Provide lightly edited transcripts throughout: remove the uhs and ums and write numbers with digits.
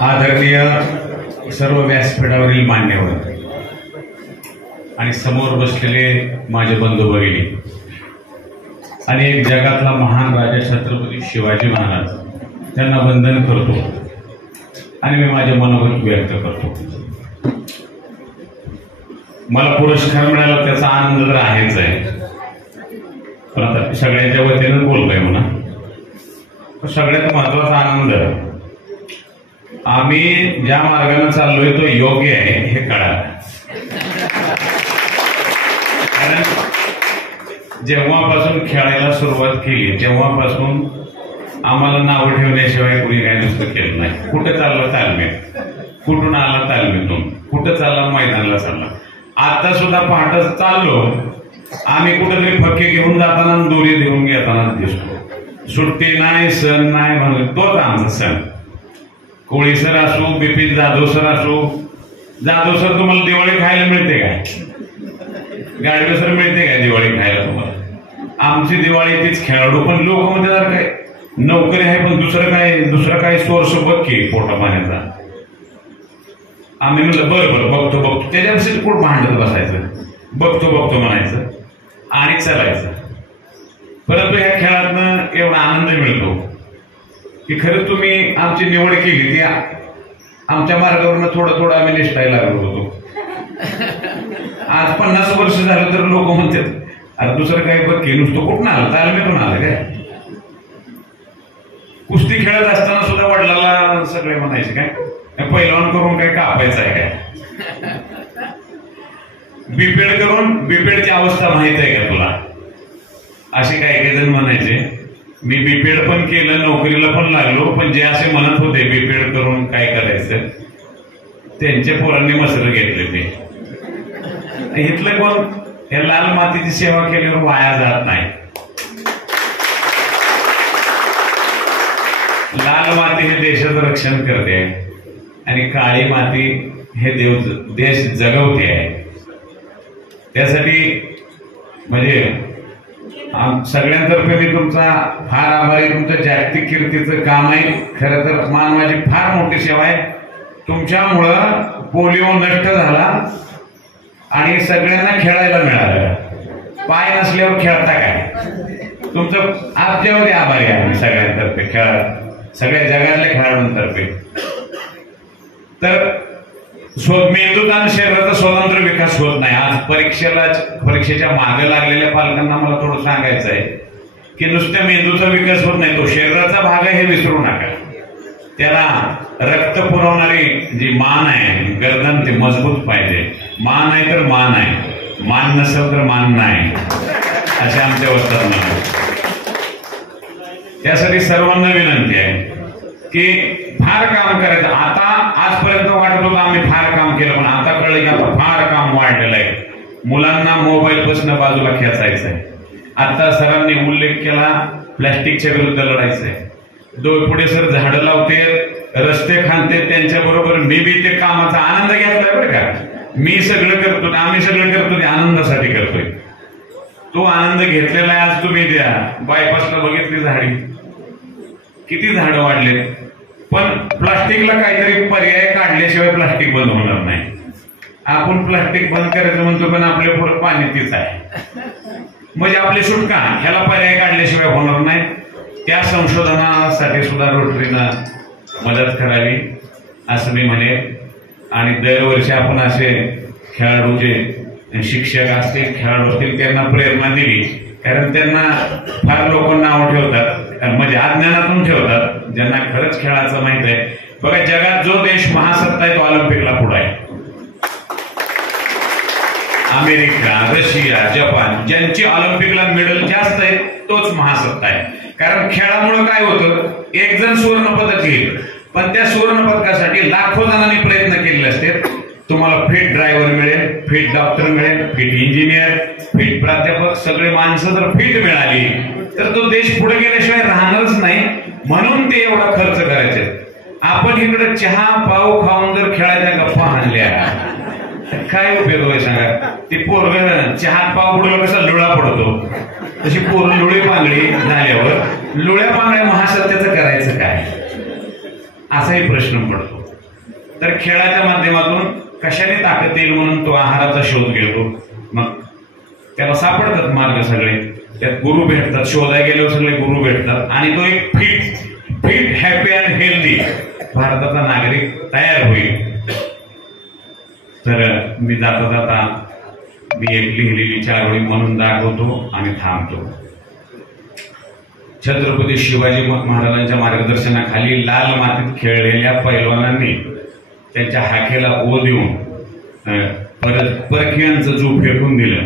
आदरणीय सर्व व्यासपीठावरील मान्यवर आणि समोर बसलेले माझे बंधू भगिनी आणि एक जगातला महान राजा छत्रपती शिवाजी महाराज त्यांना वंदन करतो आणि मी माझे मनोगत व्यक्त करतो. मला पुरस्कार मिळाला त्याचा आनंद तर आहेच आहे, पण आता सगळ्यांच्या वतीनं बोलतोय म्हणा. सगळ्यात महत्वाचा आनंद, आम्ही ज्या मार्गाने चाललोय तो योग्य आहे हे कळालं. कारण जेव्हापासून खेळायला सुरुवात केली तेव्हापासून आम्हाला नावं ठेवण्याशिवाय कोणी काही दुसरं केलं नाही. कुठं चाललं तालमीत, कुठून आला तालमीतून, कुठं चालला मैदानाला चालला. आता सुद्धा पहाटच चाललो आम्ही कुठेतरी फक्के घेऊन जाताना दोरी देऊन घेताना दिसतो. सुट्टी नाही, सण नाही म्हणून तोच आमचा सण. कोळी सर असो, बिपिन जाधव सर असो. जाधव सर तुम्हाला दिवाळी खायला मिळते काय? गाडवे सर मिळते काय दिवाळी खायला तुम्हाला? आमची दिवाळी तीच खेळाडू. पण लोक म्हणजे जर काय नोकरी आहे पण दुसरं काय सोर्स बघ की पोटा पाण्याचा. आम्ही म्हणलं बरं बघतो त्याच्याविषयी कुठं भांडत बसायचं, बघतो म्हणायचं आणि चालायचं. परंतु ह्या खेळातनं एवढा आनंद मिळतो की खरं तुम्ही आमची निवड केली ती आमच्या मार्गावरनं थोडं आम्ही निष्ठायला लागलो होतो. आज 50 वर्ष झालं तर लोक म्हणतात अरे दुसरं काही बघ की नुसतं कुठून आलं, तालमीतून आलं काय? कुस्ती खेळत असताना सुद्धा वडिलाला सगळे म्हणायचे काय पैलवान करून काय कापायचं आहे काय? बिपेड करून बिपेडची अवस्था माहित आहे का तुला? असे काही जण म्हणायचे. मी बिपेड पण केलं, नोकरीला पण लागलो, पण जे असे म्हणत होते बिपेड करून काय करायचं त्यांच्या पोरांनी मसर घेतले. ते इथलं कोण हे लाल मातीची सेवा केल्यावर वाया जात नाही. लाल माती हे देशाचं रक्षण करते आणि काळी माती हे देश जगवते आहे. त्यासाठी म्हणजे सगळ्यांतर्फे मी तुमचा फार आभारी. तुमचं जागतिक कीर्तीचं काम आहे. खरं तर मानवाची फार मोठी सेवा आहे. तुमच्यामुळं पोलिओ नष्ट झाला आणि सगळ्यांना खेळायला मिळालं. पाय नसल्यावर खेळता काय? तुमचं आजच्यावरती आभारी आहे आम्ही सगळ्यांतर्फे, सगळ्या जगातल्या खेळाडूंतर्फे. तर मेंदूत आणि शरीराचा स्वतंत्र विकास होत नाही. आज परीक्षेच्या मागे लागलेल्या पालकांना मला थोडं सांगायचं आहे की नुसत्या मेंदूचा विकास होत नाही, तो शरीराचा भाग आहे हे विसरू नका. त्याला रक्त पुरवणारी जी मान आहे, गर्दन ते मजबूत पाहिजे. मान आहे तर मान आहे, मान नसेल तर मान नाही, असे आमच्या वस्तात म्हणतात. त्यासाठी सर्वांना विनंती आहे की फार काम करायचं. आता आजपर्यंत वाटत होतं आम्ही फार काम केलं, पण आता कळलं की आता फार काम वाढलेलं आहे. मुलांना मोबाईल पासून बाजूला खेचायचं आहे. आता सरांनी उल्लेख केला प्लॅस्टिकच्या विरुद्ध लढायचंय. पुढे सर झाडं लावते, रस्ते खांदते, त्यांच्या बरोबर मी बी ते कामाचा आनंद घेतलाय बरं का. मी सगळं करतो, आम्ही सगळं करतो ते आनंदासाठी करतोय. तो आनंद घेतलेला आहे. आज तुम्ही द्या बायपासला बघितली झाडी, किती झाडं वाढले. पण प्लास्टिकला काहीतरी पर्याय काढल्याशिवाय प्लास्टिक बंद होणार नाही. आपण प्लास्टिक बंद करायचं म्हणतो पण आपल्या पुढे पाणी तीच आहे. म्हणजे आपली सुटका ह्याला पर्याय काढल्याशिवाय होणार नाही. त्या संशोधनासाठी सुद्धा रोटरीनं मदत करावी असं मी म्हणेन. आणि दरवर्षी आपण असे खेळाडू जे शिक्षक असतील, खेळाडू असतील त्यांना प्रेरणा दिली. कारण त्यांना फार लोक नाव ठेवतात, म्हणजे अज्ञानातून ठेवतात. ज्यांना खरंच खेळाचं माहित आहे. बघा जगात जो देश महासत्ता आहे तो ऑलिम्पिकला पुढे आहे. अमेरिका, रशिया, जपान, ज्यांची ऑलिम्पिकला मेडल जास्त आहे तोच महासत्ता आहे. कारण खेळामुळे काय होतं, एक जण सुवर्ण पदक घेईल पण त्या सुवर्ण पदकासाठी लाखो जणांनी प्रयत्न केलेले असते. तुम्हाला फिट ड्रायव्हर मिळेल, फिट डॉक्टर मिळेल, फिट इंजिनियर, फिट प्राध्यापक, सगळे माणसं जर फिट मिळाली तर तो देश पुढे गेल्याशिवाय राहणारच नाही. म्हणून ते एवढा खर्च करायचे. आपण इकडे चहा पाव खाऊन जर खेळायच्या गप्पा आणल्या काय उपयोग आहे सांगा. ती पोरग चहा पाव बुडवलं कसा लुळा पडतो तशी पोरं लुळी पांगडी झाल्यावर लुळ्या पांगड्या महासत्याचं करायचं काय? असाही प्रश्न पडतो. तर खेळाच्या माध्यमातून कशाने ताकद येईल म्हणून तो आहाराचा शोध घेतो. मग त्याला सापडतात मार्ग सगळे, त्यात गुरु भेटतात, शोधायला गेल्यावर सगळे गुरु भेटतात आणि तो एक फिट हॅपी अँड हेल्दी भारताचा नागरिक तयार होईल. तर मी जाता जाता मी एक लिहिलेली 4 ओळी म्हणून दाखवतो आणि थांबतो. छत्रपती शिवाजी महाराजांच्या मार्गदर्शनाखाली लाल मातीत खेळलेल्या पैलवानांनी त्यांच्या हाकेला ओ देऊन परत परकीयांचं जीव फेकून दिलं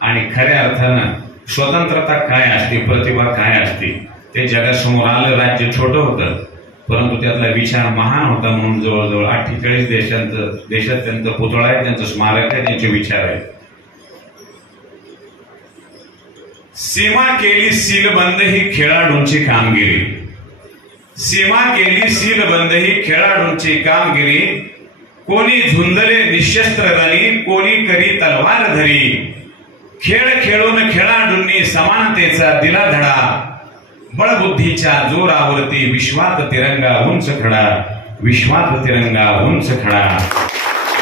आणि खऱ्या अर्थानं स्वतंत्रता काय असते, प्रतिभा काय असते ते जगासमोर आलं. राज्य छोटं होतं परंतु त्यातला विचार महान होता म्हणून जवळजवळ 48 देशात त्यांचं पुतळा आहे, त्यांचं स्मारक आहे, त्यांचे विचार आहेत. सीमा केली सीलबंद ही खेळाडूंची कामगिरी. सीमा केली सीलबंद ही खेळाडूंची कामगिरी. कोणी झुंजले निशस्त्र रणी, कोणी करी तलवार धरी. खेळ खेळून खेळाडूंनी समानतेचा दिला धडा. बळबुद्धीच्या जोरावरती विश्वात तिरंगा उंच खडा. विश्वात तिरंगा उंच खडा.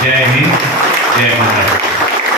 जय हिंद, जय महाराष्ट्र.